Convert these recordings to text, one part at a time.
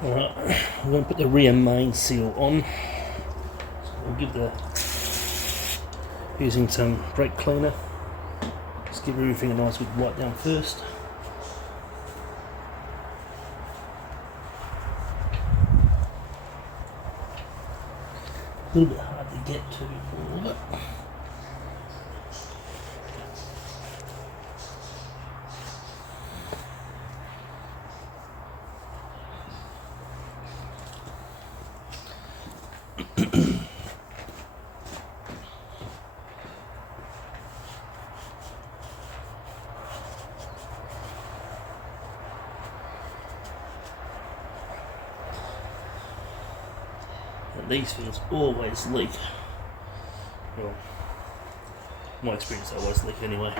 Alright, I'm going to put the rear main seal on. So we'll give using some brake cleaner, just give everything a nice good wipe down first. A little bit hard to get to all of it. And these things always leak. Well, my experience, they always leak anyway.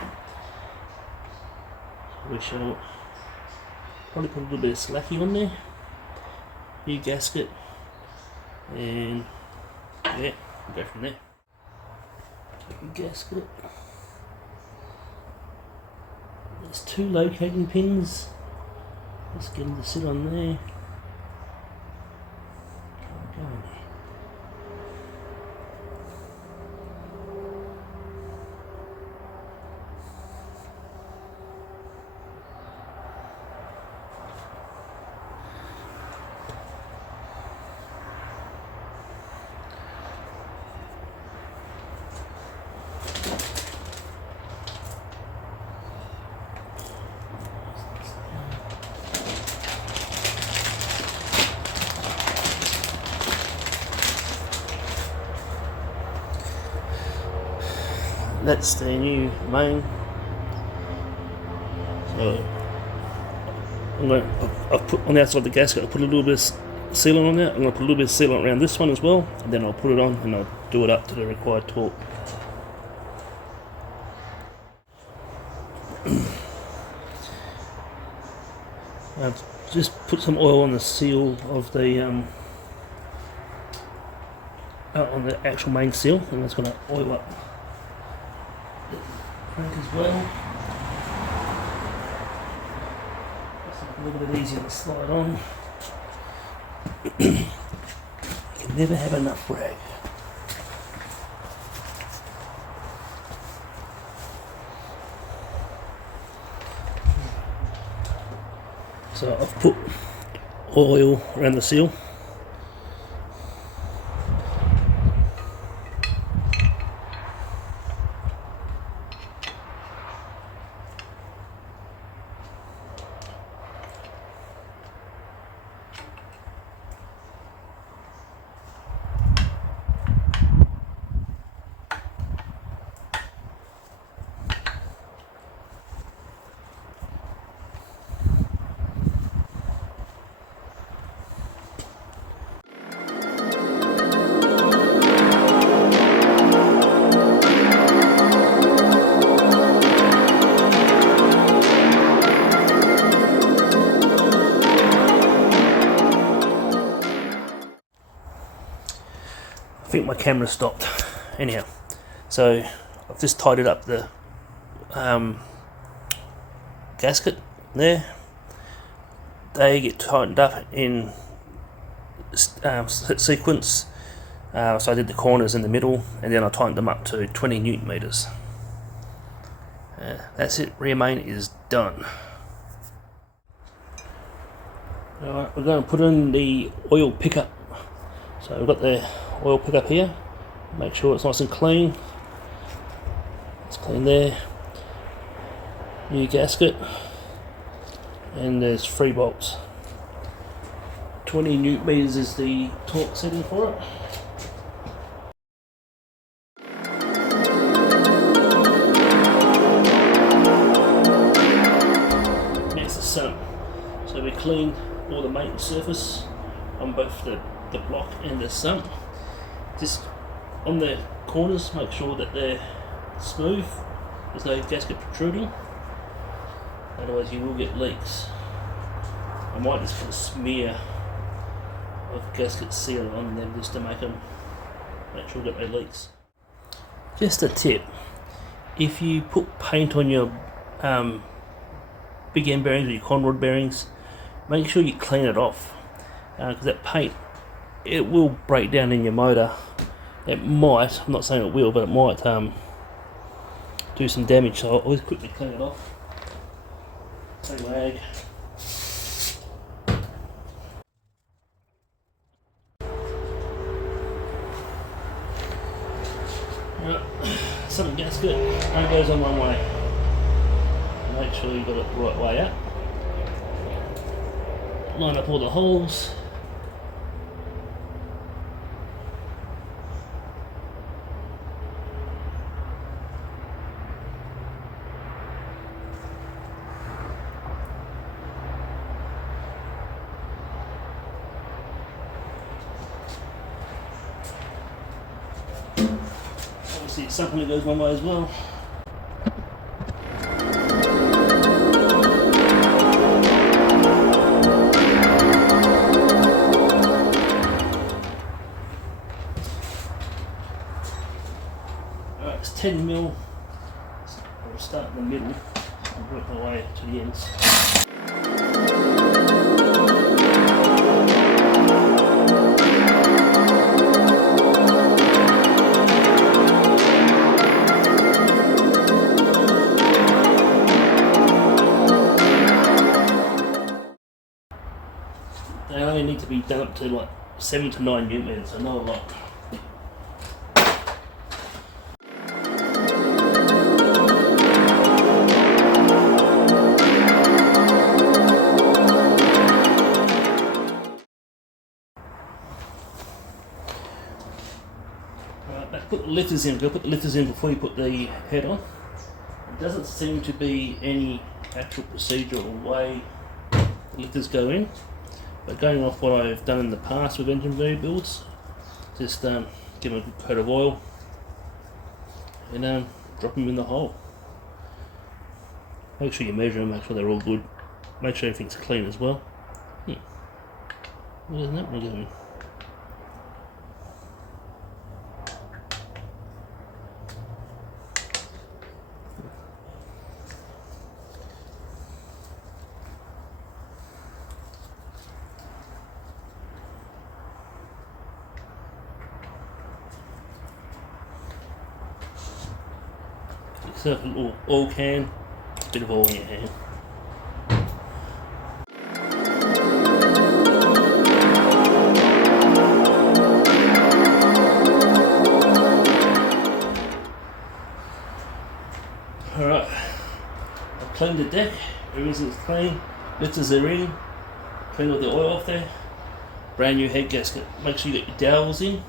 So we shall probably put a little bit of slacky on there, new gasket, and yeah, we'll go from there. Take the gasket. There's 2 locating pins. Let's get them to sit on there. Go in there. That's the new main. So I've put on the outside of the gasket, I'll put a little bit of sealant on there. I'm going to put a little bit of sealant around this one as well, and then I'll put it on and I'll do it up to the required torque. I've just put some oil on the seal of the on the actual main seal, and that's going to oil up the crank as well. It's a little bit easier to slide on. You can never have enough rag. So I've put oil around the seal. I think my camera stopped. Anyhow, so I've just tidied up the gasket there. They get tightened up in sequence. So I did the corners in the middle, and then I tightened them up to 20 Newton meters. That's it. Rear main is done. Alright, we're going to put in the oil pickup. So we've got the oil pickup here. Make sure it's nice and clean. It's clean there. New gasket. And there's 3 bolts. 20 Newton meters is the torque setting for it. Next the sun. So we clean all the main surface on both the block and the sump. Just on the corners, make sure that they're smooth, there's no gasket protruding, otherwise you will get leaks. I might just put a smear of gasket sealant on them just to make sure that no leaks. Just a tip, if you put paint on your big end bearings or your conrod bearings, make sure you clean it off. because that paint, it will break down in your motor. It might, I'm not saying it will, but it might do some damage, so I'll always quickly clean it off. Take rag. Something gasket only goes on one way. Make sure you've got it the right way out. Line up all the holes. Obviously it's something that goes one way as well. Alright, it's 10mm. I'll start in the middle and work my way to the ends. They only need to be done up to like 7 to 9 newtons, so not a lot. Right, put the lifters in. Go put the lifters in before you put the head on. It doesn't seem to be any actual procedural way the lifters go in. But going off what I've done in the past with engine builds, just give them a good coat of oil and drop them in the hole. Make sure you measure them, make sure they're all good, make sure everything's clean as well. Where's that one going? Yourself a little oil can, a bit of oil in your hand. Alright, I've cleaned the deck, everything's clean, lifters are in, clean all the oil off there, brand new head gasket. Make sure you get your dowels in.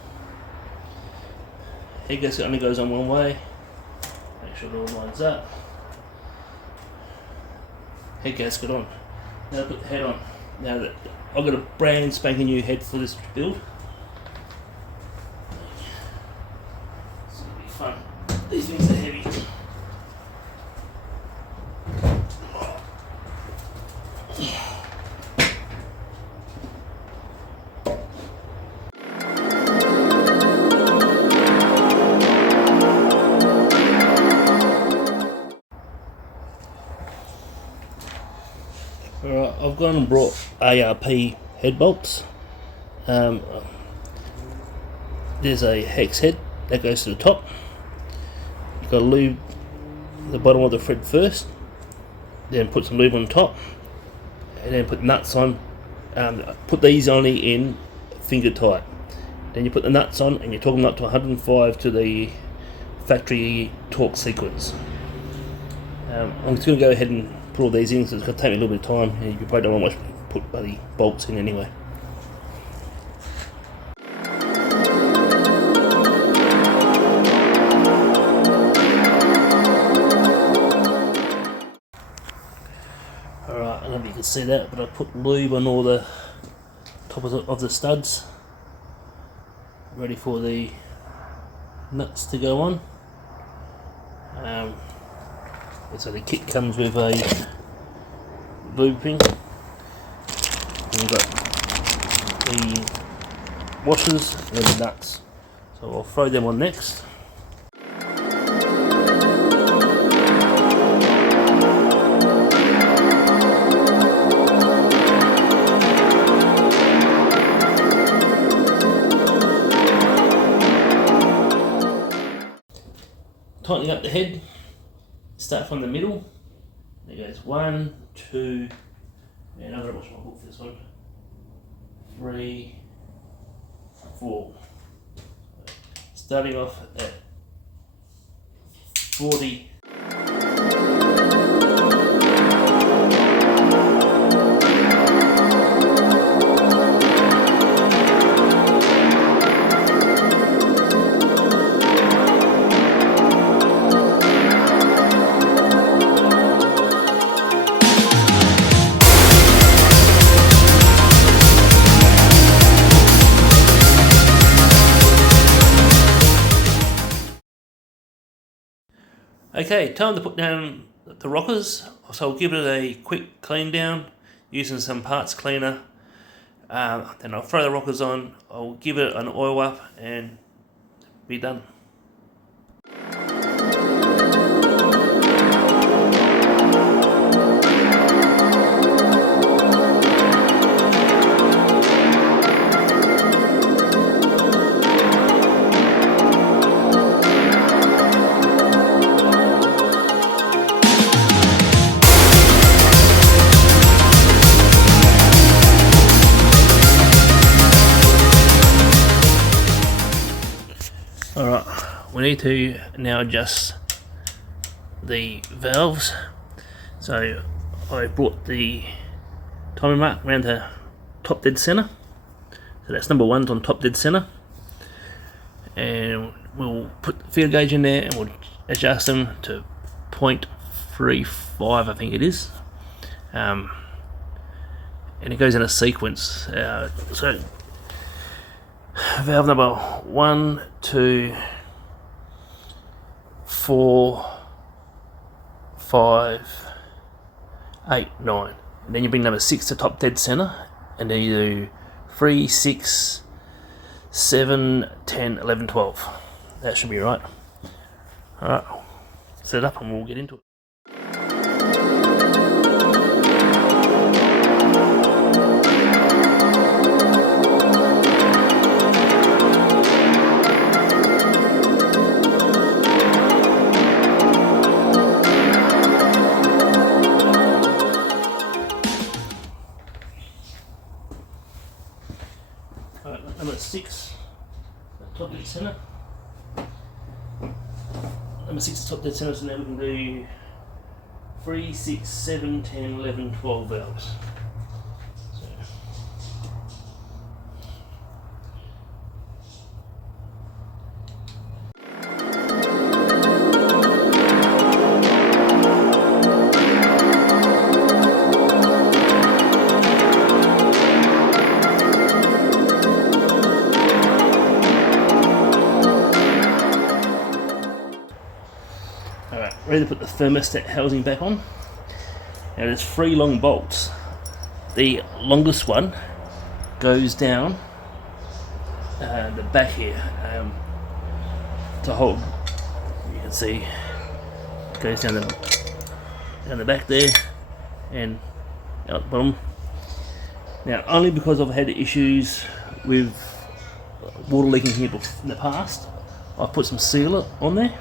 Head gasket only goes on one way. Make sure it all lines up. Head gasket on. Now put the head on. Now that I've got a brand spanking new head for this build. It's gonna be fun. These things are heavy. Alright, I've gone and brought ARP head bolts. There's a hex head that goes to the top. You've got to lube the bottom of the thread first, then put some lube on top, and then put nuts on. Put these only in finger tight. Then you put the nuts on, and you're talking up to 105 to the factory torque sequence. I'm just going to go ahead and put all these in, so it's going to take me a little bit of time, and you probably don't want to put bloody bolts in anyway. Alright, I don't know if you can see that, but I put lube on all the top of the studs, ready for the nuts to go on. So the kit comes with a lube thing, and you've got the washers and the nuts, so I'll throw them on next. tightening up the head. Start from the middle. There goes 1, 2, and I've got to watch my book for this one. 3, 4. Starting off at 40. Okay, time to put down the rockers, so I'll give it a quick clean down using some parts cleaner. Then I'll throw the rockers on, I'll give it an oil up and be done. Alright, we need to now adjust the valves. So I brought the timing mark around to top dead center. So that's number 1's on top dead center. And we'll put the field gauge in there and we'll adjust them to 0.35, I think it is. And it goes in a sequence. So valve number 1, 2, 4, 5, 8, 9. And then you bring number 6 to top dead center, and then you do 3, 6, 7, 10, 11, 12. That should be right. Alright, set it up and we'll get into it. Number 6, top dead center. Number 6 is top dead center, so now we can do 3, 6, 7, 10, 11, 12 valves. Alright, ready to put the thermostat housing back on. Now there's 3 long bolts. The longest one goes down the back here to hold. You can see it goes down the back there and out the bottom. Now only because I've had issues with water leaking here in the past, I put some sealer on there.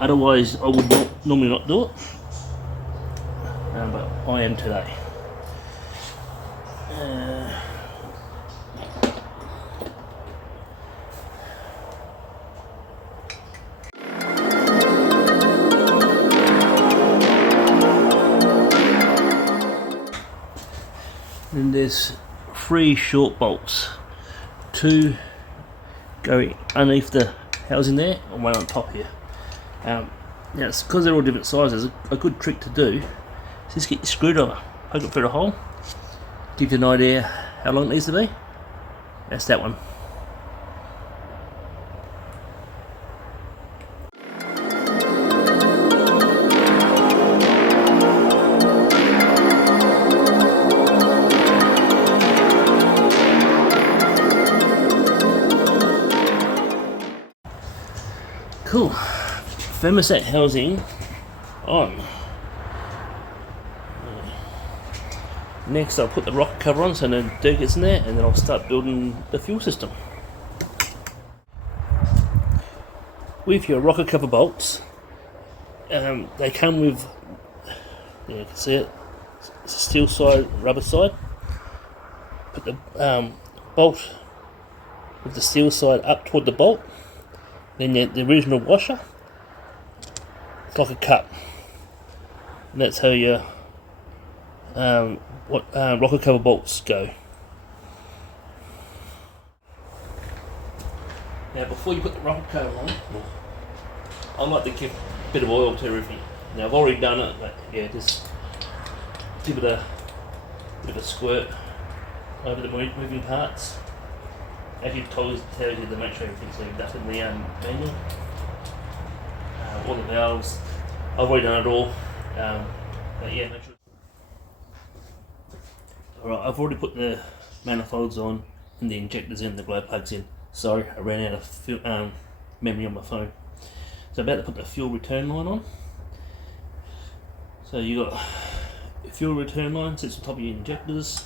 Otherwise, I would normally not do it, but I am today. Then there's 3 short bolts, 2 going underneath the housing there and 1 on top here. Now, it's because they're all different sizes. A good trick to do is just get your screwdriver, poke it through the hole, give you an idea how long it needs to be. That's that one. Cool. Thermostat housing on. Next I'll put the rocker cover on so no dirt gets in there, and then I'll start building the fuel system. With your rocker cover bolts, They come with, yeah, you can see it, it's a steel side, rubber side. Put the bolt with the steel side up toward the bolt, then the original washer, it's like a cup, and that's how your rocker cover bolts go. Now before you put the rocker cover on, I like to give a bit of oil to everything. Now I've already done it, but yeah, just give it a bit of a squirt over the moving parts. As it tells you to make sure everything's cleaned up in the manual. All the valves, I've already done it all. But yeah, make sure. Alright, I've already put the manifolds on and the injectors in, the glow plugs in. Sorry, I ran out of memory on my phone. So I'm about to put the fuel return line on. So you got a fuel return line sits on top of your injectors.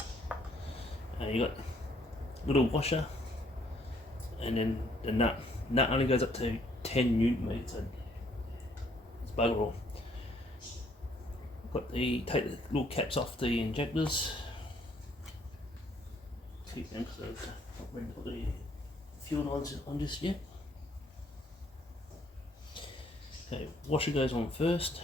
You got a little washer, and then the nut. Nut only goes up to 10 Newton meters. So it's bugger all. Take the little caps off the injectors. Keep them because I've not ready to put the fuel lines on just yet. Okay, washer goes on first.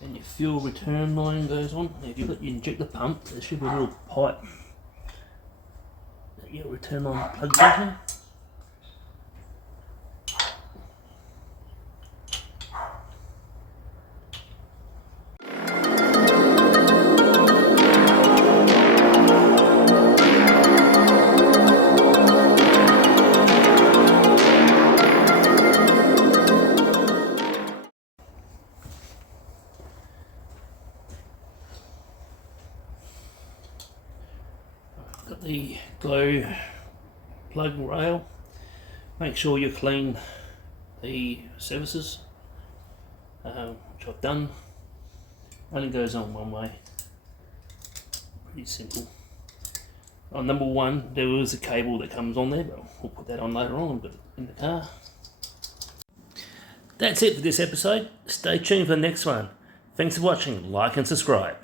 And your fuel return line goes on. Now if you've got your injector pump, there should be a little pipe that your return line plugs into. Got the glow plug rail. Make sure you clean the surfaces, which I've done. Only goes on one way. Pretty simple. On number one, there was a cable that comes on there, but we'll put that on later on. I've got it in the car. That's it for this episode. Stay tuned for the next one. Thanks for watching. Like and subscribe.